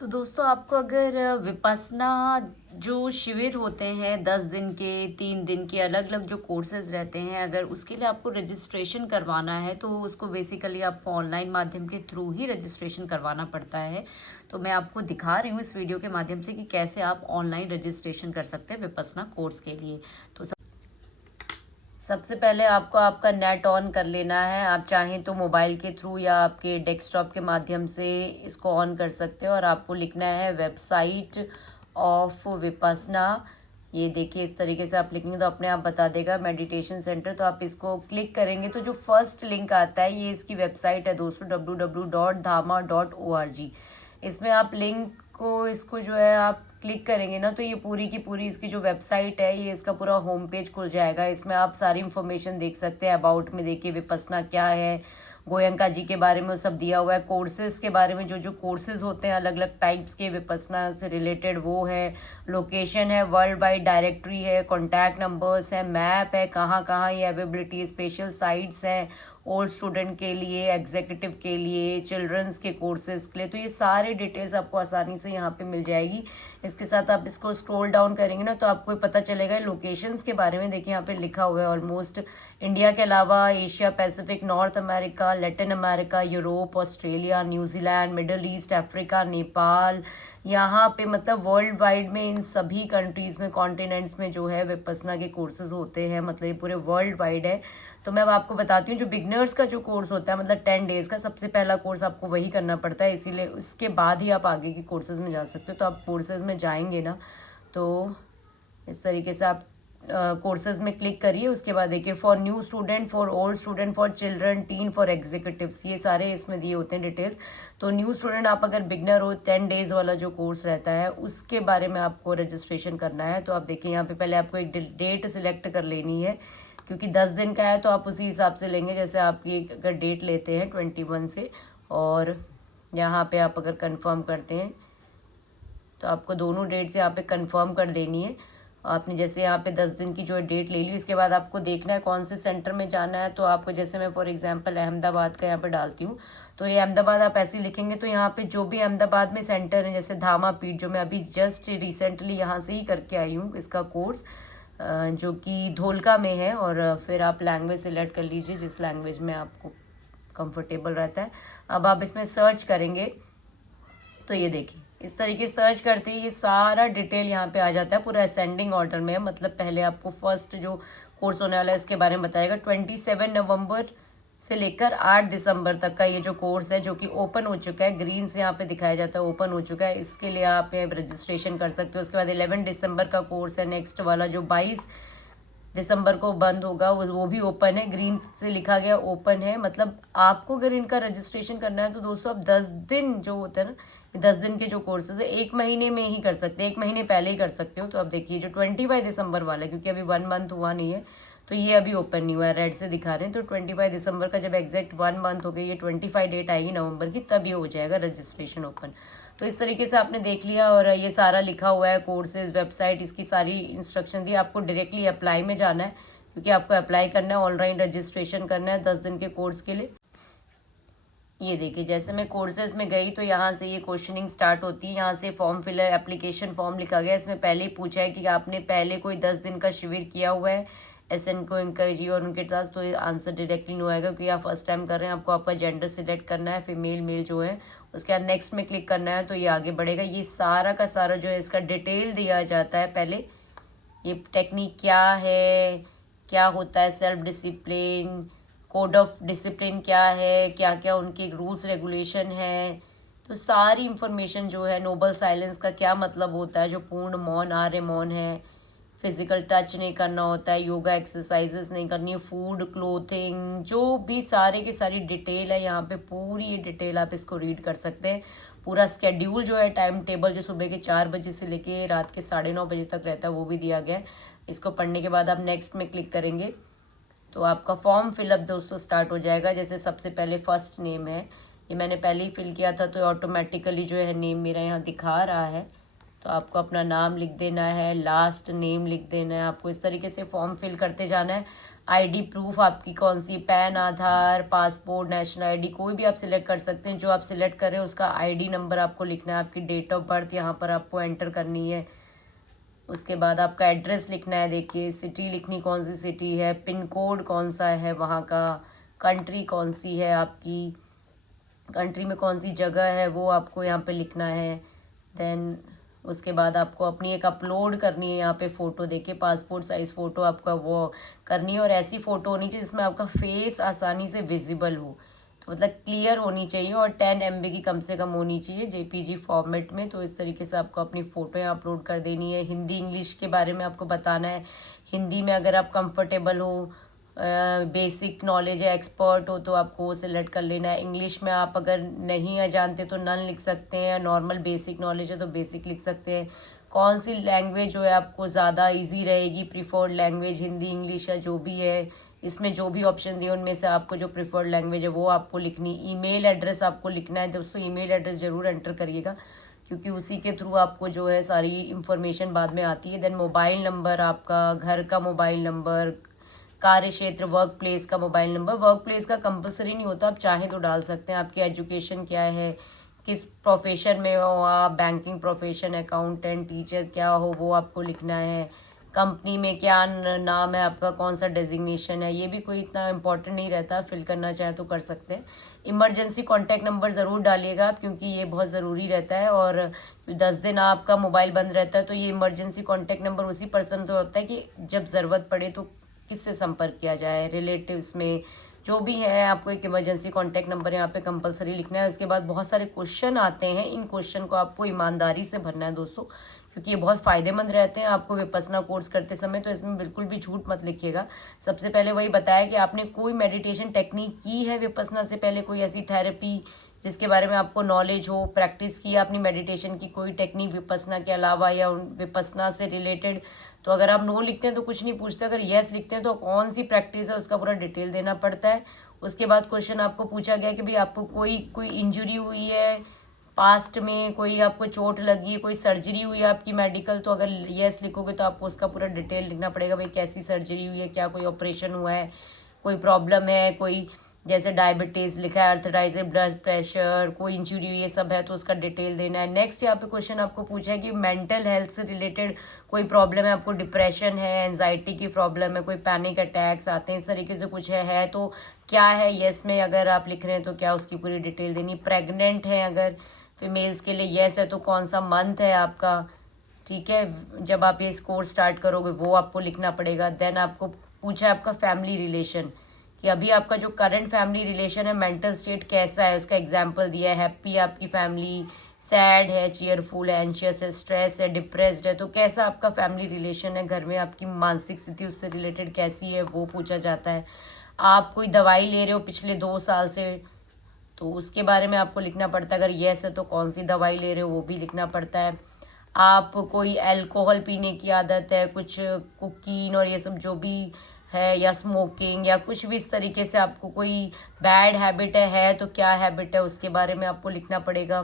तो दोस्तों आपको अगर विपस्सना जो शिविर होते हैं 10 दिन के 3 दिन के अलग अलग जो कोर्सेज रहते हैं, अगर उसके लिए आपको रजिस्ट्रेशन करवाना है तो उसको बेसिकली आपको ऑनलाइन माध्यम के थ्रू ही रजिस्ट्रेशन करवाना पड़ता है। तो मैं आपको दिखा रही हूँ इस वीडियो के माध्यम से कि कैसे आप ऑनलाइन रजिस्ट्रेशन कर सकते हैं विपस्सना कोर्स के लिए। तो सबसे पहले आपको आपका नेट ऑन कर लेना है। आप चाहें तो मोबाइल के थ्रू या आपके डेस्कटॉप के माध्यम से इसको ऑन कर सकते हो और आपको लिखना है वेबसाइट ऑफ विपस्सना। ये देखिए इस तरीके से आप लिखेंगे तो अपने आप बता देगा मेडिटेशन सेंटर। तो आप इसको क्लिक करेंगे तो जो फर्स्ट लिंक आता है ये इसकी वेबसाइट है दोस्तों www.dhama.org। इसमें आप लिंक को इसको जो है आप क्लिक करेंगे ना तो ये पूरी की पूरी इसकी जो वेबसाइट है ये इसका पूरा होम पेज खुल जाएगा। इसमें आप सारी इन्फॉर्मेशन देख सकते हैं। अबाउट में देखिए विपस्सना क्या है, गोयंका जी के बारे में वो सब दिया हुआ है। कोर्सेज के बारे में जो जो कोर्सेज होते हैं अलग अलग टाइप्स के विपस्सना से रिलेटेड वो है। लोकेशन है, वर्ल्ड वाइड डायरेक्टरी है, कॉन्टैक्ट नंबर्स है, मैप है, कहाँ कहाँ ये अवेलेबिलिटी, स्पेशल साइट्स हैं ओल्ड स्टूडेंट के लिए, एग्जीक्यूटिव के लिए, चिल्ड्रंस के कोर्सेज के लिए। तो ये सारे डिटेल्स आपको आसानी से यहाँ पे मिल जाएगी। इसके साथ आप इसको स्क्रॉल डाउन करेंगे ना तो आपको पता चलेगा लोकेशंस के बारे में। देखिए यहाँ पे लिखा हुआ है ऑलमोस्ट इंडिया के अलावा Asia Pacific, north America, Latin America, Europe, Australia, New Zealand, middle east, Africa, Nepal. यहाँ पे मतलब वर्ल्ड वाइड में इन सभी कंट्रीज़ में, कॉन्टिनेंट्स में जो है विपस्सना के कोर्सेज होते हैं। मतलब ये पूरे वर्ल्ड वाइड है। तो मैं अब आपको बताती हूँ जो बिगनर्स का जो कोर्स होता है मतलब 10 डेज़ का, सबसे पहला कोर्स आपको वही करना पड़ता है। इसीलिए उसके बाद ही आप आगे के कोर्सेज़ में जा सकते हो। तो आप कोर्सेज़ में जाएंगे ना तो इस तरीके से आप कोर्सेज में क्लिक करिए। उसके बाद देखिए for new student, for old student, for children, tin, for executives, ये सारे इसमें दिए होते हैं डिटेल्स। तो न्यू स्टूडेंट आप अगर बिगनर हो 10 डेज़ वाला जो कोर्स रहता है उसके बारे में आपको रजिस्ट्रेशन करना है। तो आप देखिए यहाँ पे पहले आपको एक डेट सिलेक्ट कर लेनी है क्योंकि 10 दिन का है तो आप उसी हिसाब से लेंगे। जैसे आपकी अगर डेट लेते हैं 21 से और यहाँ पे आप अगर कंफर्म करते हैं तो आपको दोनों डेट्स यहाँ पे कंफर्म कर देनी है। आपने जैसे यहाँ पे 10 दिन की जो डेट ले ली उसके बाद आपको देखना है कौन से सेंटर में जाना है। तो आपको जैसे मैं फॉर एग्जांपल अहमदाबाद का यहाँ पे डालती हूँ तो ये अहमदाबाद आप ऐसे लिखेंगे तो यहाँ पे जो भी अहमदाबाद में सेंटर है जैसे धामा पीठ, जो मैं अभी जस्ट रिसेंटली यहाँ से ही करके आई हूँ इसका कोर्स, जो कि धोलका में है। और फिर आप लैंग्वेज सेलेक्ट कर लीजिए जिस लैंग्वेज में आपको कंफर्टेबल रहता है। अब आप इसमें सर्च करेंगे तो ये देखिए इस तरीके से सर्च करते ही ये सारा डिटेल यहाँ पे आ जाता है। पूरा असेंडिंग ऑर्डर में है। मतलब पहले आपको फर्स्ट जो कोर्स होने वाला है इसके बारे में बताएगा। 27 नवंबर से लेकर 8 दिसंबर तक का ये जो कोर्स है जो कि ओपन हो चुका है, ग्रीन से यहाँ पे दिखाया जाता है ओपन हो चुका है। इसके लिए आप रजिस्ट्रेशन कर सकते हो। उसके बाद 11 दिसंबर का कोर्स है नेक्स्ट वाला जो 22 दिसंबर को बंद होगा, वो भी ओपन है, ग्रीन से लिखा गया ओपन है। मतलब आपको अगर इनका रजिस्ट्रेशन करना है तो दोस्तों आप 10 दिन जो होता है ना, ये 10 दिन के जो कोर्सेज है 1 महीने में ही कर सकते हैं, 1 महीने पहले ही कर सकते हो। तो अब देखिए जो 25 दिसंबर वाला है क्योंकि अभी 1 मंथ हुआ नहीं है तो ये अभी ओपन नहीं हुआ है, रेड से दिखा रहे हैं। तो 25 दिसंबर का जब एग्जैक्ट 1 मंथ हो गई, ये 25 डेट आएगी नवंबर की, तब ये हो जाएगा रजिस्ट्रेशन ओपन। तो इस तरीके से आपने देख लिया और ये सारा लिखा हुआ है कोर्सेज, वेबसाइट, इसकी सारी इंस्ट्रक्शन दी। आपको डायरेक्टली अप्लाई में जाना है क्योंकि आपको अप्लाई करना है, ऑनलाइन रजिस्ट्रेशन करना है 10 दिन के कोर्स के लिए। ये देखिए जैसे मैं कोर्सेज में गई तो यहाँ से ये क्वेश्चनिंग स्टार्ट होती है। यहाँ से फॉर्म फिलर, एप्लीकेशन फॉर्म लिखा गया है। इसमें पहले ही पूछा है कि आपने पहले कोई 10 दिन का शिविर किया हुआ है SN गोयनका जी और उनके साथ, तो आंसर डायरेक्टली नो आएगा क्योंकि आप फर्स्ट टाइम कर रहे हैं। आपको आपका जेंडर सिलेक्ट करना है, फीमेल मेल जो है। उसके बाद नेक्स्ट में क्लिक करना है तो ये आगे बढ़ेगा। ये सारा का सारा जो है इसका डिटेल दिया जाता है। पहले ये टेक्निक क्या है, क्या होता है self discipline, code of discipline क्या है, क्या क्या उनके रूल्स रेगुलेशन है। तो सारी इंफॉर्मेशन जो है, नोबल साइलेंस का क्या मतलब होता है, जो पूर्ण मौन, आर्य मौन है, फिजिकल टच नहीं करना होता है, योगा एक्सरसाइजेस नहीं करनी है, फूड, क्लोथिंग, जो भी सारे की सारी डिटेल है यहाँ पे, पूरी ये डिटेल आप इसको रीड कर सकते हैं। पूरा स्केड्यूल जो है, टाइम टेबल जो सुबह के 4 बजे से लेके रात के 9:30 बजे तक रहता है वो भी दिया गया है। इसको पढ़ने के बाद आप नेक्स्ट में क्लिक करेंगे तो आपका फॉर्म फिलअप दोस्तों स्टार्ट हो जाएगा। जैसे सबसे पहले फर्स्ट नेम है, ये मैंने पहले ही फिल किया था तो ऑटोमेटिकली जो है नेम मेरा यहाँ दिखा रहा है। तो आपको अपना नाम लिख देना है, लास्ट नेम लिख देना है। आपको इस तरीके से फॉर्म फिल करते जाना है। आईडी प्रूफ आपकी कौन सी, पैन, आधार, पासपोर्ट, नेशनल आईडी, कोई भी आप सिलेक्ट कर सकते हैं। जो आप सिलेक्ट कर रहे हैं उसका आईडी नंबर आपको लिखना है। आपकी डेट ऑफ बर्थ यहाँ पर आपको एंटर करनी है। उसके बाद आपका एड्रेस लिखना है। देखिए सिटी लिखनी, कौन सी सिटी है, पिन कोड कौन सा है वहाँ का, कंट्री कौन सी है आपकी, कंट्री में कौन सी जगह है वो आपको यहाँ पे लिखना है। देन उसके बाद आपको अपनी एक अपलोड करनी है यहाँ पे फ़ोटो, देखिए पासपोर्ट साइज़ फ़ोटो आपका वो करनी है। और ऐसी फ़ोटो होनी चाहिए जिसमें आपका फेस आसानी से विजिबल हो, तो मतलब क्लियर होनी चाहिए और 10 MB की कम से कम होनी चाहिए JPG फॉर्मेट में। तो इस तरीके से आपको अपनी फ़ोटो यहाँ अपलोड कर देनी है। हिंदी इंग्लिश के बारे में आपको बताना है। हिंदी में अगर आप कंफर्टेबल हो, बेसिक नॉलेज है, एक्सपर्ट हो, तो आपको वो सिलेक्ट कर लेना है। इंग्लिश में आप अगर नहीं है जानते तो नन लिख सकते हैं। नॉर्मल बेसिक नॉलेज है तो बेसिक लिख सकते हैं। कौन सी लैंग्वेज जो है आपको ज़्यादा इजी रहेगी, प्रीफर्ड लैंग्वेज हिंदी इंग्लिश या जो भी है, इसमें जो भी ऑप्शन दिए उनमें से आपको जो प्रीफर्ड लैंग्वेज है वो आपको लिखनी। ईमेल एड्रेस आपको लिखना है दोस्तों। ईमेल एड्रेस ज़रूर एंटर करिएगा क्योंकि उसी के थ्रू आपको जो है सारी इन्फॉर्मेशन बाद में आती है। देन मोबाइल नंबर, आपका घर का मोबाइल नंबर, कार्य क्षेत्र वर्क प्लेस का मोबाइल नंबर। वर्क प्लेस का कंपलसरी नहीं होता, आप चाहें तो डाल सकते हैं। आपकी एजुकेशन क्या है, किस प्रोफेशन में हो आप, बैंकिंग प्रोफेशन, अकाउंटेंट, टीचर क्या हो वो आपको लिखना है। कंपनी में क्या नाम है आपका, कौन सा डेजिग्नेशन है, ये भी कोई इतना इंपॉर्टेंट नहीं रहता, फिल करना चाहे तो कर सकते हैं। इमरजेंसी कॉन्टैक्ट नंबर ज़रूर डालिएगा आप क्योंकि ये बहुत ज़रूरी रहता है। और 10 दिन आपका मोबाइल बंद रहता है तो ये इमरजेंसी कॉन्टैक्ट नंबर उसी पर्सन को होता है कि जब ज़रूरत पड़े तो किससे संपर्क किया जाए, रिलेटिव्स में जो भी है। आपको एक इमरजेंसी कॉन्टैक्ट नंबर यहाँ पे कंपलसरी लिखना है। उसके बाद बहुत सारे क्वेश्चन आते हैं, इन क्वेश्चन को आपको ईमानदारी से भरना है दोस्तों क्योंकि ये बहुत फ़ायदेमंद रहते हैं आपको विपस्सना कोर्स करते समय। तो इसमें बिल्कुल भी झूठ मत लिखिएगा। सबसे पहले वही बताया कि आपने कोई मेडिटेशन टेक्निक की है विपस्सना से पहले, कोई ऐसी थेरेपी जिसके बारे में आपको नॉलेज हो, प्रैक्टिस की आपने मेडिटेशन की कोई टेक्निक विपस्सना के अलावा या विपस्सना से रिलेटेड। तो अगर आप नो लिखते हैं तो कुछ नहीं पूछते, अगर येस लिखते हैं तो कौन सी प्रैक्टिस है उसका पूरा डिटेल देना पड़ता है। उसके बाद क्वेश्चन आपको पूछा गया कि भाई आपको कोई इंजरी हुई है पास्ट में, कोई आपको चोट लगी है, कोई सर्जरी हुई है आपकी मेडिकल, तो अगर येस लिखोगे तो आपको उसका पूरा डिटेल लिखना पड़ेगा। भाई कैसी सर्जरी हुई है, क्या कोई ऑपरेशन हुआ है, कोई प्रॉब्लम है, कोई जैसे डायबिटीज़ लिखा है, अर्थराइटिस, ब्लड प्रेशर, कोई इंजरी हुई है सब है तो उसका डिटेल देना है। नेक्स्ट यहाँ पे क्वेश्चन आपको पूछा है कि मेंटल हेल्थ से रिलेटेड कोई प्रॉब्लम है आपको, डिप्रेशन है, एंजाइटी की प्रॉब्लम है, कोई पैनिक अटैक्स आते हैं, इस तरीके से कुछ है तो क्या है येस में अगर आप लिख रहे हैं तो क्या उसकी पूरी डिटेल देनी। प्रेग्नेंट है अगर फीमेल्स के लिए येस है तो कौन सा मंथ है आपका, ठीक है, जब आप ये कोर्स स्टार्ट करोगे वो आपको लिखना पड़ेगा। देन आपको पूछा है आपका फैमिली रिलेशन कि अभी आपका जो करंट फैमिली रिलेशन है मेंटल स्टेट कैसा है, उसका एग्जांपल दिया है। हैप्पी आपकी फैमिली, सैड है, चीयरफुल है, एंशियस है, स्ट्रेस है, डिप्रेस्ड है, तो कैसा आपका फैमिली रिलेशन है, घर में आपकी मानसिक स्थिति उससे रिलेटेड कैसी है वो पूछा जाता है। आप कोई दवाई ले रहे हो पिछले 2 साल से तो उसके बारे में आपको लिखना पड़ता है। अगर येस है तो कौन सी दवाई ले रहे हो वो भी लिखना पड़ता है। आप कोई अल्कोहल पीने की आदत है, कुछ कुकीन और ये सब जो भी है, या स्मोकिंग या कुछ भी इस तरीके से आपको कोई बैड हैबिट है तो क्या हैबिट है उसके बारे में आपको लिखना पड़ेगा।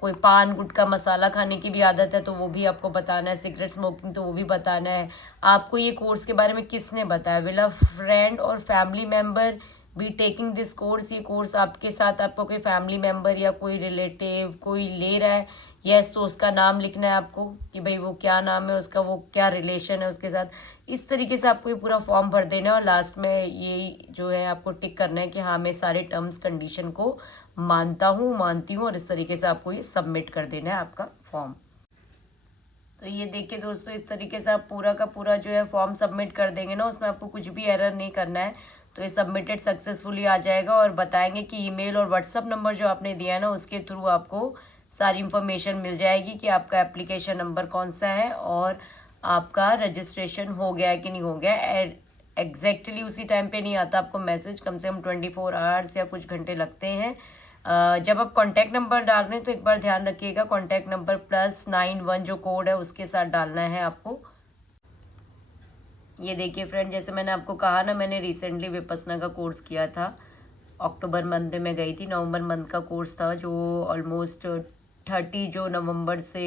कोई पान गुटखा मसाला खाने की भी आदत है तो वो भी आपको बताना है। सिगरेट स्मोकिंग तो वो भी बताना है। आपको ये कोर्स के बारे में किसने बताया, विल अ फ्रेंड और family member be taking this course, ये कोर्स आपके साथ आपको कोई फैमिली मेम्बर या कोई रिलेटिव कोई ले रहा है, यस तो उसका नाम लिखना है आपको कि भाई वो क्या नाम है उसका, वो क्या रिलेशन है उसके साथ। इस तरीके से आपको ये पूरा फॉर्म भर देना है और लास्ट में ये जो है आपको टिक करना है कि हाँ मैं सारे टर्म्स कंडीशन को मानता हूँ, मानती हूँ, और इस तरीके से आपको ये सबमिट कर देना है आपका फॉर्म। तो ये देखिए दोस्तों, इस तरीके से आप पूरा का पूरा जो है फॉर्म सबमिट कर देंगे ना, उसमें आपको कुछ भी एरर नहीं करना है, तो ये सबमिटेड सक्सेसफुली आ जाएगा। और बताएंगे कि ईमेल और व्हाट्सअप नंबर जो आपने दिया है ना उसके थ्रू आपको सारी इन्फॉर्मेशन मिल जाएगी कि आपका एप्लीकेशन नंबर कौन सा है और आपका रजिस्ट्रेशन हो गया है कि नहीं हो गया। एग्जैक्टली उसी टाइम पे नहीं आता आपको मैसेज, कम से कम 24 आवर्स या कुछ घंटे लगते हैं। जब आप कॉन्टैक्ट नंबर डाल रहे हैं तो एक बार ध्यान रखिएगा कॉन्टैक्ट नंबर +91 जो कोड है उसके साथ डालना है आपको। ये देखिए फ्रेंड, जैसे मैंने आपको कहा ना, मैंने रिसेंटली विपस्सना का कोर्स किया था, अक्टूबर मंथ में मैं गई थी, नवंबर मंथ का कोर्स था जो ऑलमोस्ट 30 जो नवंबर से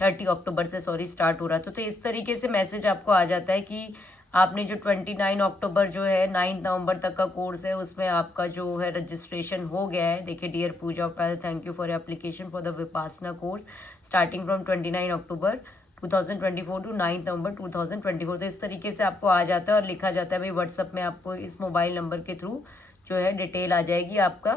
30 अक्टूबर से स्टार्ट हो रहा था। तो इस तरीके से मैसेज आपको आ जाता है कि आपने जो 29 अक्टूबर जो है 9 नवंबर तक का कोर्स है उसमें आपका जो है रजिस्ट्रेशन हो गया है। देखिए, dear Pooja Upadhyay, thank you for your application for the Vipassana course starting from 29 October 2024 to 9 November 2024। तो इस तरीके से आपको आ जाता है और लिखा जाता है भाई व्हाट्सअप में आपको इस मोबाइल नंबर के थ्रू जो है डिटेल आ जाएगी आपका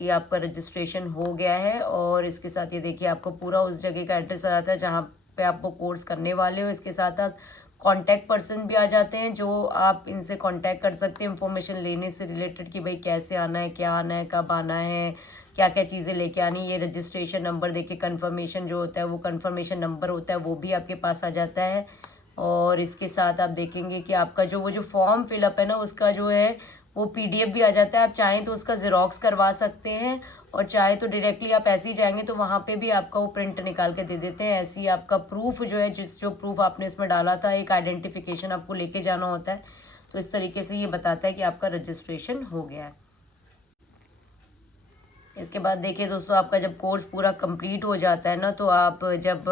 कि आपका रजिस्ट्रेशन हो गया है। और इसके साथ ये देखिए आपको पूरा उस जगह का एड्रेस आ जाता है जहाँ पे आपको कोर्स करने वाले हो। इसके साथ साथ कॉन्टैक्ट पर्सन भी आ जाते हैं जो आप इनसे कॉन्टैक्ट कर सकते हैं इन्फॉर्मेशन लेने से रिलेटेड कि भाई कैसे आना है, क्या आना है, कब आना है, क्या क्या चीज़ें लेके आनी। ये रजिस्ट्रेशन नंबर देखिए, कन्फर्मेशन जो होता है वो कन्फर्मेशन नंबर होता है वो भी आपके पास आ जाता है। और इसके साथ आप देखेंगे कि आपका जो वो जो फॉर्म फिलअप है ना उसका जो है वो पीडीएफ भी आ जाता है। आप चाहें तो उसका ज़ेरॉक्स करवा सकते हैं और चाहे तो डायरेक्टली आप ऐसे ही जाएंगे तो वहाँ पे भी आपका वो प्रिंट निकाल के दे देते हैं। ऐसे ही आपका प्रूफ जो है जो प्रूफ आपने इसमें डाला था, एक आइडेंटिफिकेशन आपको लेके जाना होता है। तो इस तरीके से ये बताता है कि आपका रजिस्ट्रेशन हो गया है। इसके बाद देखिए दोस्तों, आपका जब कोर्स पूरा कंप्लीट हो जाता है ना तो आप जब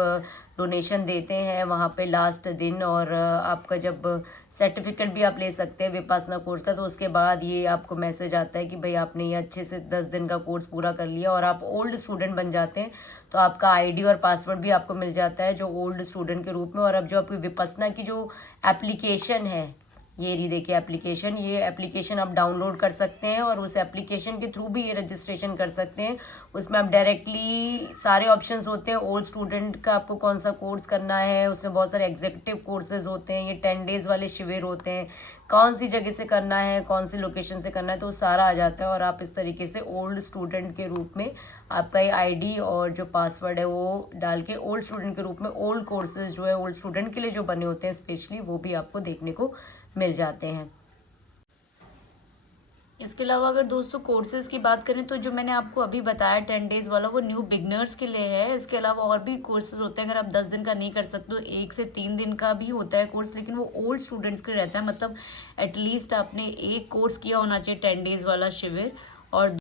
डोनेशन देते हैं वहाँ पे लास्ट दिन, और आपका जब सर्टिफिकेट भी आप ले सकते हैं विपासना कोर्स का, तो उसके बाद ये आपको मैसेज आता है कि भाई आपने ये अच्छे से 10 दिन का कोर्स पूरा कर लिया और आप ओल्ड स्टूडेंट बन जाते हैं। तो आपका आईडी और पासवर्ड भी आपको मिल जाता है जो ओल्ड स्टूडेंट के रूप में। और अब जो आपकी विपासना की जो एप्लीकेशन है, ये रही देखिए एप्लीकेशन, ये एप्लीकेशन आप डाउनलोड कर सकते हैं और उस एप्लीकेशन के थ्रू भी ये रजिस्ट्रेशन कर सकते हैं। उसमें आप डायरेक्टली सारे ऑप्शंस होते हैं, ओल्ड स्टूडेंट का आपको कौन सा कोर्स करना है, उसमें बहुत सारे एग्जीक्यूटिव कोर्सेज होते हैं, ये 10 डेज़ वाले शिविर होते हैं, कौन सी जगह से करना है, कौन सी लोकेशन से करना है, तो सारा आ जाता है। और आप इस तरीके से ओल्ड स्टूडेंट के रूप में आपका ये आईडी और जो पासवर्ड है वो डाल के ओल्ड स्टूडेंट के रूप में ओल्ड कोर्सेज जो है ओल्ड स्टूडेंट के लिए जो बने होते हैं स्पेशली, वो भी आपको देखने को मिल जाते हैं। इसके अलावा अगर दोस्तों कोर्सेज़ की बात करें तो जो मैंने आपको अभी बताया 10 डेज़ वाला वो न्यू बिगनर्स के लिए है। इसके अलावा और भी कोर्सेज़ होते हैं, अगर आप 10 दिन का नहीं कर सकते तो 1 से 3 दिन का भी होता है कोर्स, लेकिन वो ओल्ड स्टूडेंट्स के लिए रहता है। मतलब एटलीस्ट आपने एक कोर्स किया होना चाहिए 10 डेज़ वाला शिविर। और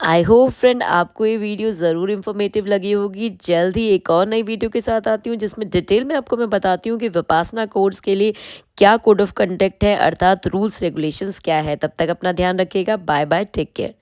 आई होप फ्रेंड आपको ये वीडियो ज़रूर इन्फॉर्मेटिव लगी होगी। जल्द ही एक और नई वीडियो के साथ आती हूँ जिसमें डिटेल में आपको मैं बताती हूँ कि विपासना कोर्स के लिए क्या कोड ऑफ कंडक्ट है, अर्थात रूल्स रेगुलेशंस क्या है। तब तक अपना ध्यान रखिएगा। Bye bye, take care.